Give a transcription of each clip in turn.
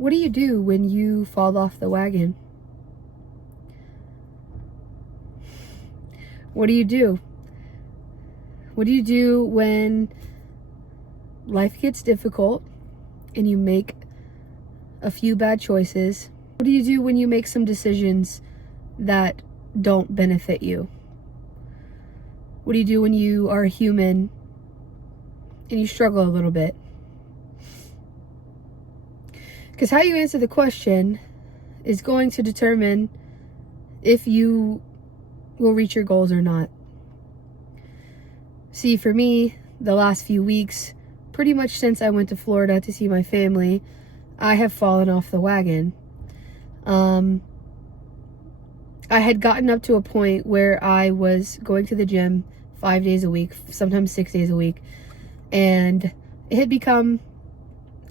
What do you do when you fall off the wagon? What do you do? What do you do when life gets difficult and you make a few bad choices? What do you do when you make some decisions that don't benefit you? What do you do when you are a human and you struggle a little bit? Because how you answer the question is going to determine if you will reach your goals or not. See, for me, the last few weeks, pretty much since I went to Florida to see my family, I have fallen off the wagon. I had gotten up to a point where I was going to the gym 5 days a week, sometimes 6 days a week, and it had become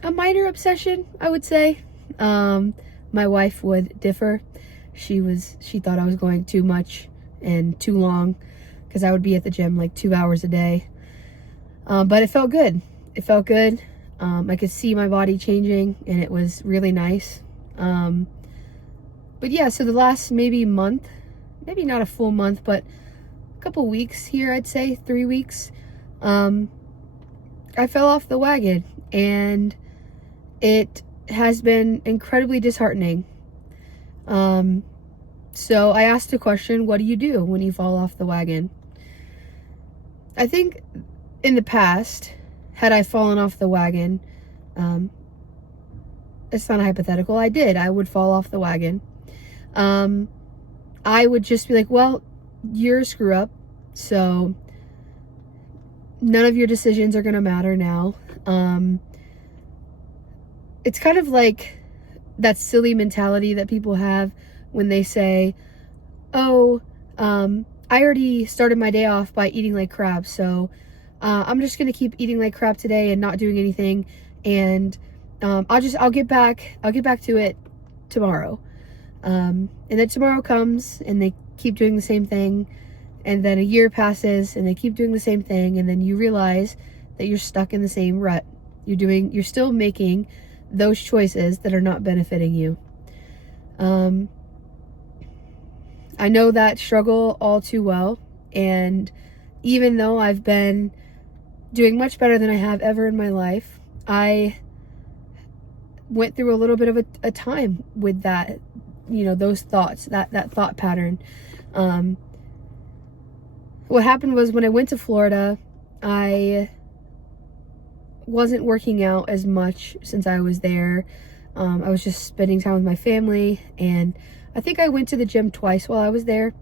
a minor obsession, I would say. My wife would differ. She thought I was going too much and too long, because I would be at the gym like 2 hours a day. But it felt good. It felt good. I could see my body changing, and it was really nice. But yeah, so the last maybe month, maybe not a full month, but a couple weeks here, I'd say 3 weeks, I fell off the wagon, and it has been incredibly disheartening. So I asked the question, what do you do when you fall off the wagon? I think in the past, had I fallen off the wagon, it's not a hypothetical, I would fall off the wagon. I would just be like, well, you're a screw up, so none of your decisions are gonna matter now. It's kind of like that silly mentality that people have when they say, oh, I already started my day off by eating like crap, so I'm just gonna keep eating like crap today and not doing anything, and I'll get back to it tomorrow. And then tomorrow comes and they keep doing the same thing, and then a year passes and they keep doing the same thing, and then you realize that you're stuck in the same rut. You're still making those choices that are not benefiting you. I know that struggle all too well, and even though I've been doing much better than I have ever in my life, I went through a little bit of a time with that, those thoughts, that thought pattern. What happened was, when I went to Florida, I wasn't working out as much since I was there. I was just spending time with my family, and I think I went to the gym twice while I was there.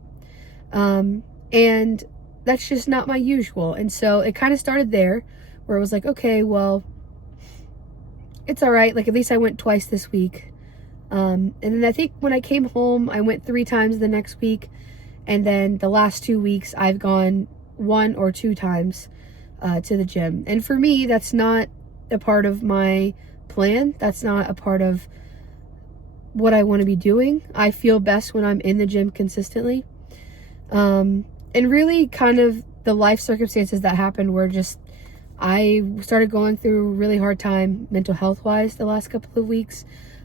And that's just not my usual. And so it kind of started there, where I was like, okay, well, it's all right. Like, at least I went twice this week. And then I think when I came home, I went 3 times the next week. And then the last 2 weeks, I've gone 1 or 2 times to the gym. And for me, that's not a part of my plan. That's not a part of what I want to be doing. I feel best when I'm in the gym consistently. And really, kind of the life circumstances that happened were just, I started going through a really hard time mental health wise the last couple of weeks,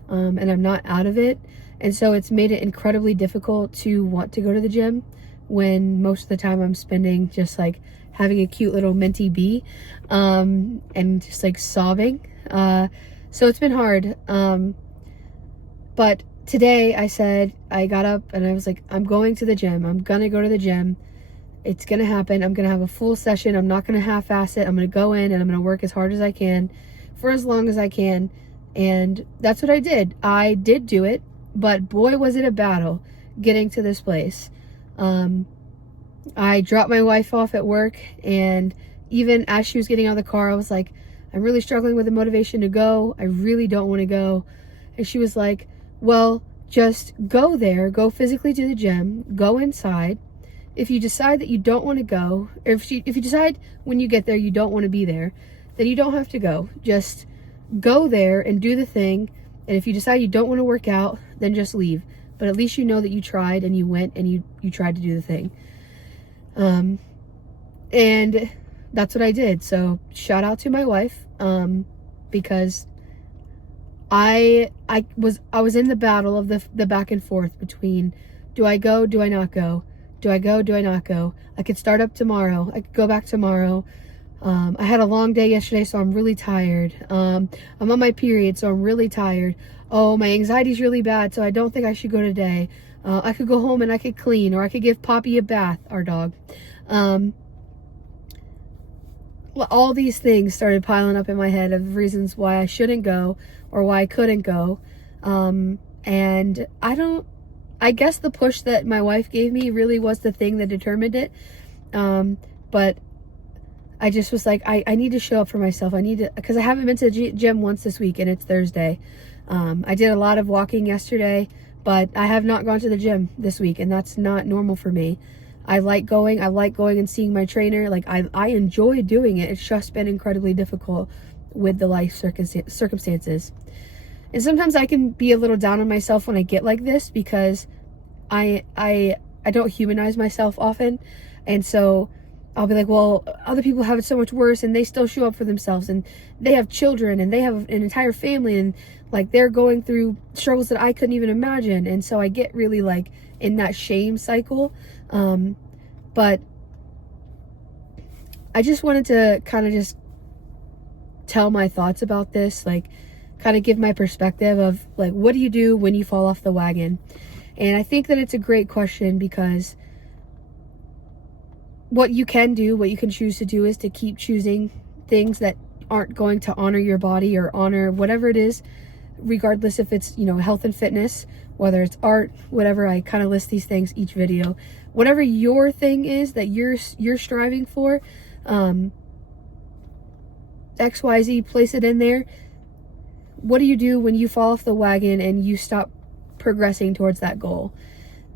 and I'm not out of it. And so it's made it incredibly difficult to want to go to the gym, when most of the time I'm spending just like having a cute little minty bee, and just like sobbing. So it's been hard. But today I got up and I was like, I'm going to the gym. I'm gonna go to the gym. It's gonna happen. I'm gonna have a full session. I'm not gonna half-ass it. I'm gonna go in and I'm gonna work as hard as I can for as long as I can. And that's what I did. I did do it, but boy, was it a battle getting to this place. I dropped my wife off at work, and even as she was getting out of the car, I was like, I'm really struggling with the motivation to go. I really don't want to go. And she was like, well, just go there, go physically to the gym, go inside. If you decide that you don't want to go, or if you decide when you get there you don't want to be there, then you don't have to go. Just go there and do the thing. And if you decide you don't want to work out, then just leave. But at least you know that you tried and you went and you tried to do the thing. And that's what I did. So shout out to my wife, because I was in the battle of the back and forth between, do I go, do I not go? Do I go, do I not go? I could start up tomorrow. I could go back tomorrow. I had a long day yesterday, so I'm really tired. I'm on my period, so I'm really tired. Oh, my anxiety's really bad, so I don't think I should go today. I could go home and I could clean, or I could give Poppy a bath, our dog. All these things started piling up in my head of reasons why I shouldn't go or why I couldn't go. And I guess the push that my wife gave me really was the thing that determined it. But I just was like, I need to show up for myself. I need to, because I haven't been to the gym once this week, and it's Thursday. I did a lot of walking yesterday, but I have not gone to the gym this week, and that's not normal for me. I like going and seeing my trainer. Like, I enjoy doing it. It's just been incredibly difficult with the life circumstances. And sometimes I can be a little down on myself when I get like this, because I don't humanize myself often. And so I'll be like, well, other people have it so much worse, and they still show up for themselves, and they have children, and they have an entire family, and like, they're going through struggles that I couldn't even imagine. And so I get really like in that shame cycle. But I just wanted to kind of just tell my thoughts about this, like kind of give my perspective of like, what do you do when you fall off the wagon? And I think that it's a great question, because what you can choose to do is to keep choosing things that aren't going to honor your body or honor whatever it is, regardless if it's, you know, health and fitness, whether it's art, whatever. I kind of list these things each video. Whatever your thing is that you're striving for, XYZ, place it in there. What do you do when you fall off the wagon and you stop progressing towards that goal?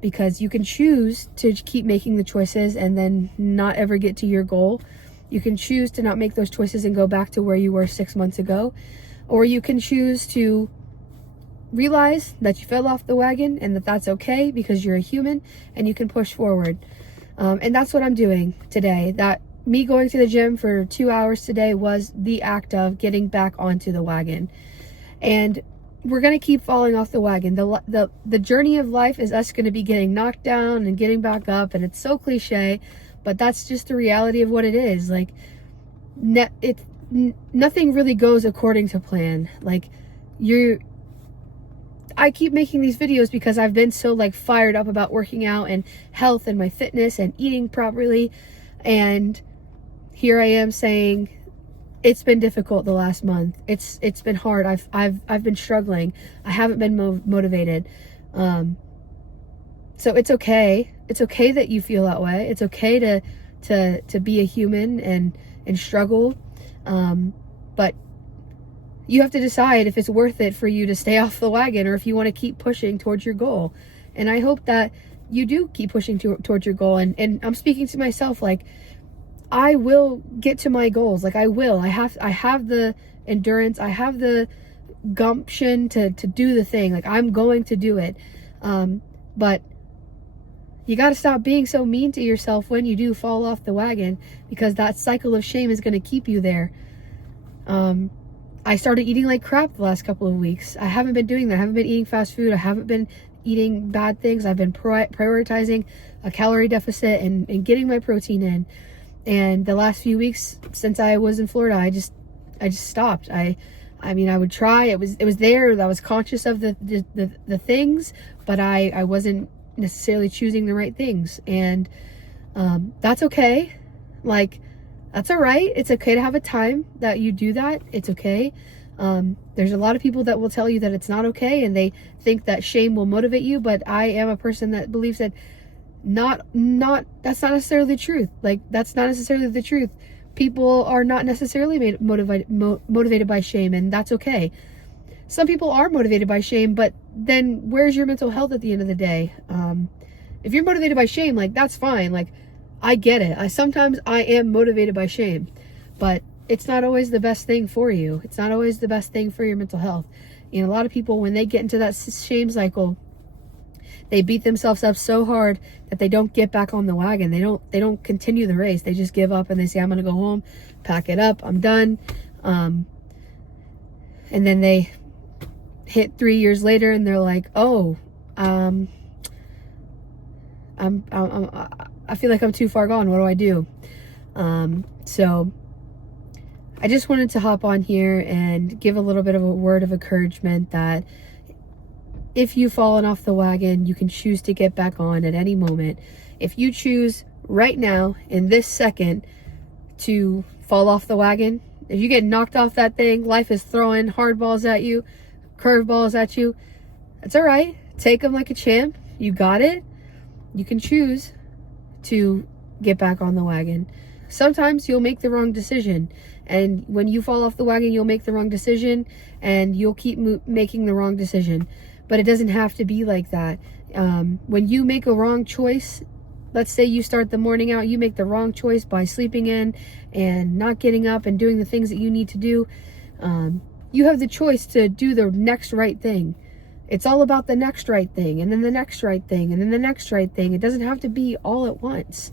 Because you can choose to keep making the choices and then not ever get to your goal. You can choose to not make those choices and go back to where you were 6 months ago. Or you can choose to realize that you fell off the wagon and that that's okay, because you're a human and you can push forward. And that's what I'm doing today. That me going to the gym for 2 hours today was the act of getting back onto the wagon. And we're going to keep falling off the wagon. The journey of life is us going to be getting knocked down and getting back up. And it's so cliche, but that's just the reality of what it is. Like, nothing really goes according to plan. Like, I keep making these videos because I've been so like fired up about working out and health and my fitness and eating properly. And here I am saying, it's been difficult the last month. It's been hard. I've been struggling. I haven't been motivated. So it's okay. It's okay that you feel that way. It's okay to be a human and struggle. But you have to decide if it's worth it for you to stay off the wagon, or if you want to keep pushing towards your goal. And I hope that you do keep pushing towards your goal. And I'm speaking to myself, like, I will get to my goals. Like, I will. I have the endurance. I have the gumption to do the thing. Like, I'm going to do it. But you got to stop being so mean to yourself when you do fall off the wagon, because that cycle of shame is going to keep you there. I started eating like crap the last couple of weeks. I haven't been doing that. I haven't been eating fast food. I haven't been eating bad things. I've been prioritizing a calorie deficit and getting my protein in. And the last few weeks since I was in Florida, I just stopped. I mean, I would try. It was there. I was conscious of the things, but I wasn't necessarily choosing the right things. And that's okay. Like, that's all right. It's okay to have a time that you do that. It's okay. There's a lot of people that will tell you that it's not okay, and they think that shame will motivate you. But I am a person that believes that that's not necessarily the truth. Like, that's not necessarily the truth. People are not necessarily motivated by shame, and that's okay. Some people are motivated by shame, but then where's your mental health at the end of the day? If you're motivated by shame, like, that's fine. Like, I get it. Sometimes I am motivated by shame, but it's not always the best thing for you. It's not always the best thing for your mental health. You know, a lot of people, when they get into that shame cycle, they beat themselves up so hard that they don't get back on the wagon. They don't continue the race. They just give up and they say, I'm going to go home, pack it up, I'm done. And then they hit 3 years later and they're like, oh, I feel like I'm too far gone. What do I do? So I just wanted to hop on here and give a little bit of a word of encouragement that if you've fallen off the wagon, you can choose to get back on at any moment. If you choose right now, in this second, to fall off the wagon, if you get knocked off that thing, life is throwing hardballs at you, curveballs at you, that's all right. Take them like a champ. You got it. You can choose to get back on the wagon. Sometimes you'll make the wrong decision, and when you fall off the wagon, you'll make the wrong decision, and you'll keep making the wrong decision. But it doesn't have to be like that. When you make a wrong choice, let's say you start the morning out, you make the wrong choice by sleeping in and not getting up and doing the things that you need to do. You have the choice to do the next right thing. It's all about the next right thing, and then the next right thing, and then the next right thing. It doesn't have to be all at once.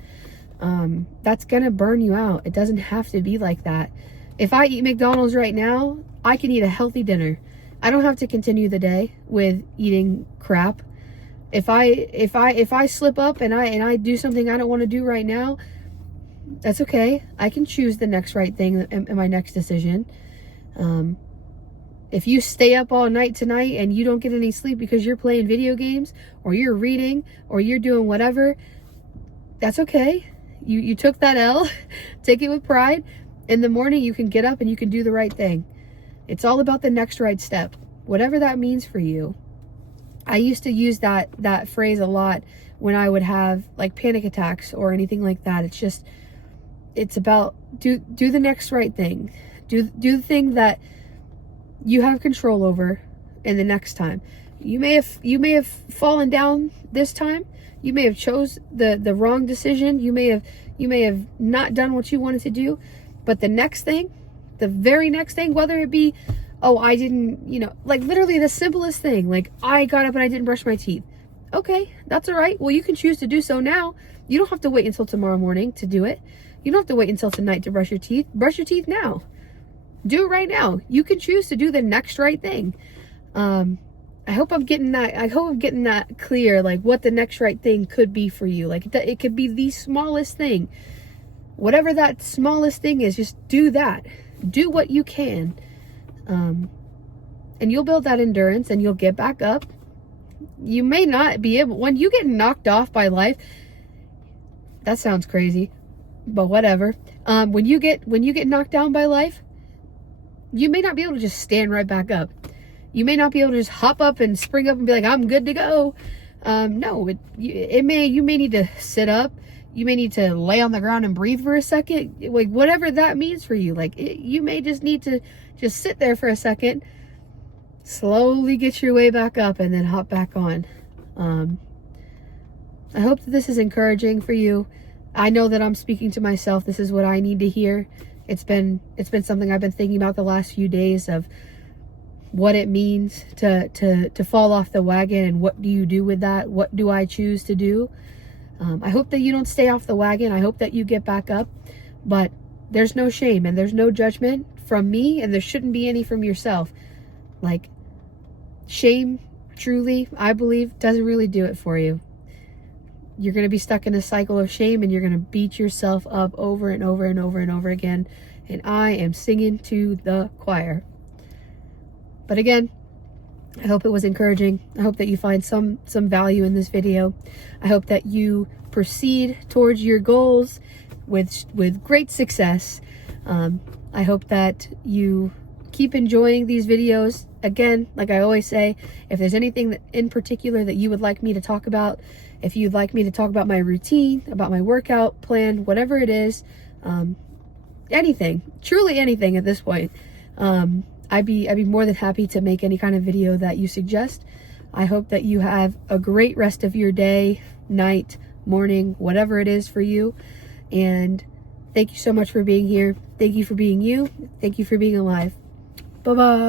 That's gonna burn you out. It doesn't have to be like that. If I eat McDonald's right now, I can eat a healthy dinner. I don't have to continue the day with eating crap. If I slip up and I do something I don't want to do right now, that's okay. I can choose the next right thing in my next decision. If you stay up all night tonight and you don't get any sleep because you're playing video games or you're reading or you're doing whatever, that's okay. You took that L. Take it with pride. In the morning, you can get up and you can do the right thing. It's all about the next right step, whatever that means for you. I used to use that phrase a lot when I would have like panic attacks or anything like that. It's about do the next right thing. Do the thing that you have control over in the next time. You may have fallen down this time. You may have chose the wrong decision. You may have not done what you wanted to do. But the next thing, the very next thing, whether it be, oh, I didn't, like literally the simplest thing, like I got up and I didn't brush my teeth. Okay, that's all right. Well, you can choose to do so now. You don't have to wait until tomorrow morning to do it. You don't have to wait until tonight to brush your teeth. Brush your teeth now. Do it right now. You can choose to do the next right thing. I hope I'm getting that clear, like what the next right thing could be for you. Like it could be the smallest thing. Whatever that smallest thing is, just do that. Do what you can. And you'll build that endurance and you'll get back up. You may not be able, when you get knocked off by life, that sounds crazy, but whatever. When you get knocked down by life, you may not be able to just stand right back up. You may not be able to just hop up and spring up and be like, I'm good to go. No, you may need to sit up. You may need to lay on the ground and breathe for a second. Like whatever that means for you. Like you may just need to just sit there for a second, slowly get your way back up and then hop back on. I hope that this is encouraging for you. I know that I'm speaking to myself. This is what I need to hear. It's been something I've been thinking about the last few days of what it means to fall off the wagon and what do you do with that? What do I choose to do? I hope that you don't stay off the wagon. I hope that you get back up, but there's no shame and there's no judgment from me, and there shouldn't be any from yourself. Like shame, truly, I believe, doesn't really do it for you. You're going to be stuck in a cycle of shame and you're going to beat yourself up over and over and over and over again. And I am singing to the choir. But again, I hope it was encouraging. I hope that you find some value in this video. I hope that you proceed towards your goals with great success. I hope that you keep enjoying these videos. Again, like I always say, if there's anything in particular that you would like me to talk about, if you'd like me to talk about my routine, about my workout plan, whatever it is, anything, truly anything at this point, I'd be more than happy to make any kind of video that you suggest. I hope that you have a great rest of your day, night, morning, whatever it is for you. And thank you so much for being here. Thank you for being you. Thank you for being alive. Bye-bye.